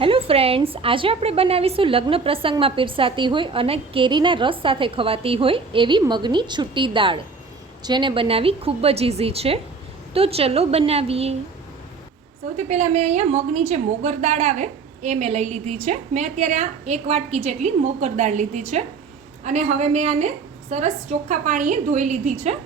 Hello friends, આજે આપણે બનાવીશું લગ્ન પ્રસંગમાં પીરસાતી હોય અને કેરીના રસ સાથે ખવાતી હોય એવી મગની છૂટી દાળ, જેને બનાવી ખૂબ જ ઇઝી છે. તો ચલો બનાવીએ. સૌથી પહેલાં મેં અહીંયા મગની જે મોગર દાળ આવે એ મેં લઈ લીધી છે. મેં અત્યારે આ 1 વાટકી જેટલી મોગર દાળ લીધી છે અને હવે મેં આને સરસ ચોખ્ખા પાણીએ ધોઈ લીધી છે.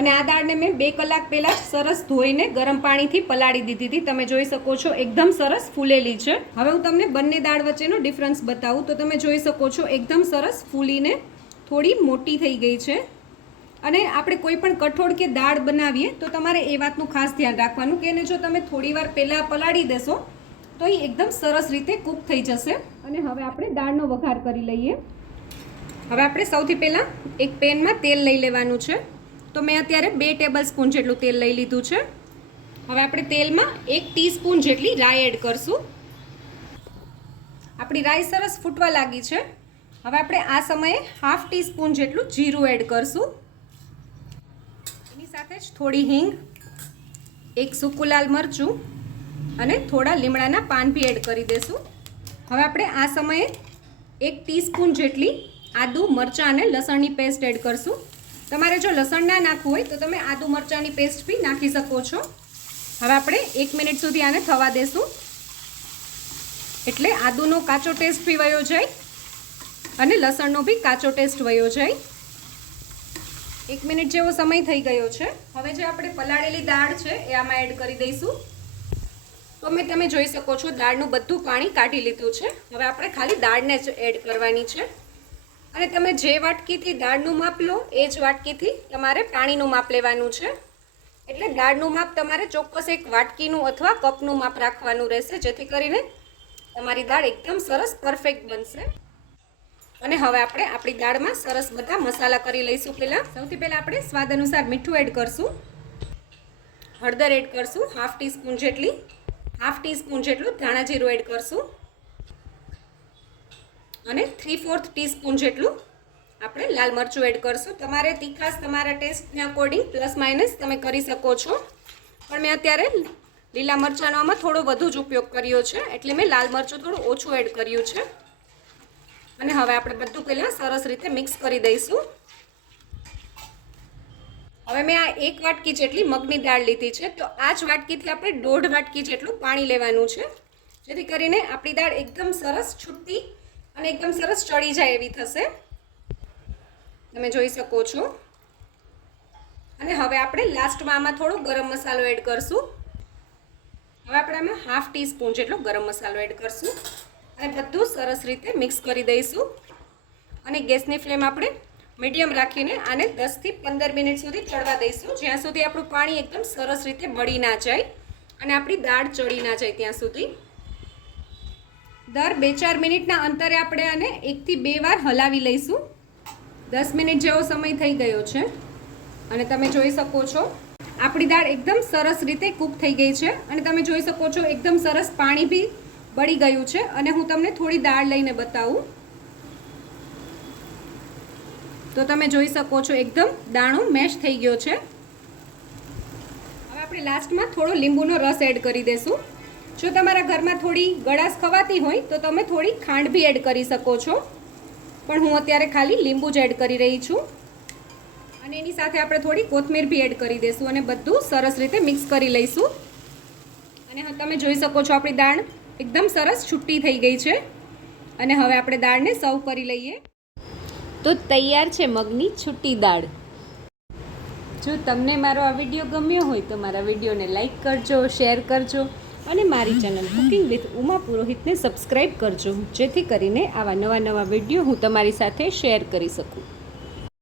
અને આ દાળને મેં 2 કલાક પહેલાં સરસ ધોઈને ગરમ પાણીથી પલાળી દીધી હતી. તમે જોઈ શકો છો એકદમ સરસ ફૂલેલી છે. હવે હું તમને બંને દાળ વચ્ચેનો ડિફરન્સ બતાવું તો તમે જોઈ શકો છો એકદમ સરસ ફૂલીને થોડી મોટી થઈ ગઈ છે. અને આપણે કોઈ પણ કઠોળ કે દાળ બનાવીએ તો તમારે એ વાતનું ખાસ ધ્યાન રાખવાનું કે એને જો તમે થોડીવાર પહેલાં પલાળી દેશો તો એ એકદમ સરસ રીતે કૂક થઈ જશે. અને હવે આપણે દાળનો વઘાર કરી લઈએ. હવે આપણે સૌથી પહેલાં એક પેનમાં તેલ લઈ લેવાનું છે. તો મેં અત્યારે 2 ટેબલ સ્પૂન જેટલું તેલ લઈ લીધું છે. હવે આપણે તેલમાં 1 ટીસ્પૂન જેટલી રાઈ એડ કરશું. આપણી રાઈ સરસ ફૂટવા લાગી છે. હવે આપણે આ સમયે 1/2 ટીસ્પૂન જેટલું જીરું એડ કરશું. એની સાથે જ થોડી હિંગ, 1 સૂકું લાલ મરચું અને થોડા લીમડાના પાન બી એડ કરી દઈશું. હવે આપણે આ સમયે 1 ટીસ્પૂન જેટલી આદુ, મરચાં અને લસણની પેસ્ટ એડ કરશું. તમારે જો લસણ ના નાખવું હોય તો તમે આદુ મરચાંની પેસ્ટ બી નાખી શકો છો. હવે આપણે 1 મિનિટ સુધી આને થવા દેશું એટલે આદુનો કાચો ટેસ્ટ બી વયો જાય અને લસણનો બી કાચો ટેસ્ટ વયો જાય. 1 મિનિટ જેવો સમય થઈ ગયો છે. હવે જે આપણે પલાળેલી દાળ છે એ આમાં એડ કરી દઈશું. તો તમે જોઈ શકો છો દાળનું બધું પાણી કાઢી લીધું છે. હવે આપણે ખાલી દાળને જ એડ કરવાની છે. અને તમે જે વાટકીથી દાળનું માપ લો એ જ વાટકીથી તમારે પાણીનું માપ લેવાનું છે. એટલે દાળનું માપ તમારે ચોક્કસ એક વાટકીનું અથવા કપનું માપ રાખવાનું રહેશે, જેથી કરીને તમારી દાળ એકદમ સરસ પરફેક્ટ બનશે. અને હવે આપણે આપણી દાળમાં સરસ બધા મસાલા કરી લઈશું. સૌથી પહેલાં આપણે સ્વાદ અનુસાર મીઠું એડ કરશું. હળદર એડ કરશું 1/2 ટીસ્પૂન જેટલી. 1/2 ટીસ્પૂન જેટલું ધાણા જીરું એડ કરશું. અને 3/4 ટીસ્પૂન જેટલું આપણે લાલ મરચું એડ કરશું. તમારે તીખાશ તમારા ટેસ્ટને અકોર્ડિંગ પ્લસ માઇનસ તમે કરી શકો છો, પણ મેં અત્યારે લીલા મરચાંનો આમાં થોડો વધુ જ ઉપયોગ કર્યો છે એટલે મેં લાલ મરચું થોડું ઓછું એડ કર્યું છે. અને હવે આપણે બધું પહેલાં સરસ રીતે મિક્સ કરી દઈશું. હવે મેં આ 1 વાટકી જેટલી મગની દાળ લીધી છે, તો આ જ વાટકીથી આપણે 1.5 વાટકી જેટલું પાણી લેવાનું છે, જેથી કરીને આપણી દાળ એકદમ સરસ છૂટી અને એકદમ સરસ ચડી જાય એવી થશે. તમે જોઈ શકો છો. અને હવે આપણે લાસ્ટમાં આમાં થોડો ગરમ મસાલો એડ કરશું. હવે આપણે આમાં 1/2 ટીસ્પૂન જેટલો ગરમ મસાલો એડ કરશું અને બધું સરસ રીતે મિક્સ કરી દઈશું. અને ગેસની ફ્લેમ આપણે મીડિયમ રાખીને આને 10 થી 15 મિનિટ સુધી ચડવા દઈશું, જ્યાં સુધી આપણું પાણી એકદમ સરસ રીતે બળી ના જાય અને આપણી દાળ ચડી ના જાય ત્યાં સુધી. દર 2-4 મિનિટના અંતરે આપણે આને 1 થી 2 વાર હલાવી લઈશું. 10 મિનિટ જેવો સમય થઈ ગયો છે અને તમે જોઈ શકો છો આપણી દાળ એકદમ સરસ રીતે કૂક થઈ ગઈ છે. અને તમે જોઈ શકો છો એકદમ સરસ પાણી બી બળી ગયું છે. અને હું તમને થોડી દાળ લઈને બતાવું તો તમે જોઈ શકો છો એકદમ દાણો મેશ થઈ ગયો છે. હવે આપણે લાસ્ટમાં થોડો લીંબુનો રસ એડ કરી દઈશું. જો તમારા ઘરમાં થોડી ગળાશ ખવાતી હોય તો તમે થોડી ખાંડ બી એડ કરી શકો છો, પણ હું અત્યારે ખાલી લીંબુ જ એડ કરી રહી છું. અને એની સાથે આપણે થોડી કોથમીર બી એડ કરી દઈશું અને બધું સરસ રીતે મિક્સ કરી લઈશું. અને તમે જોઈ શકો છો આપણી દાળ એકદમ સરસ છૂટી થઈ ગઈ છે. અને હવે આપણે દાળને સર્વ કરી લઈએ. તો તૈયાર છે મગની છૂટી દાળ. જો તમને મારો આ વિડીયો ગમ્યો હોય તો મારા વિડીયોને લાઈક કરજો, શેર કરજો અને મારી ચેનલ કુકિંગ વિથ ઉમા પુરોહિતને સબસ્ક્રાઈબ કરજો, જેથી કરીને આવા નવા વિડીયો હું તમારી સાથે શેર કરી શકું.